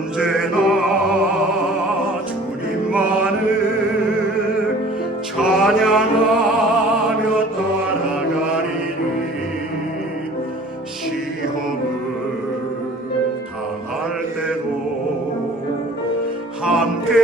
언제나 주님만을 찬양하며 따라가리니 시험을 당할 때도 함께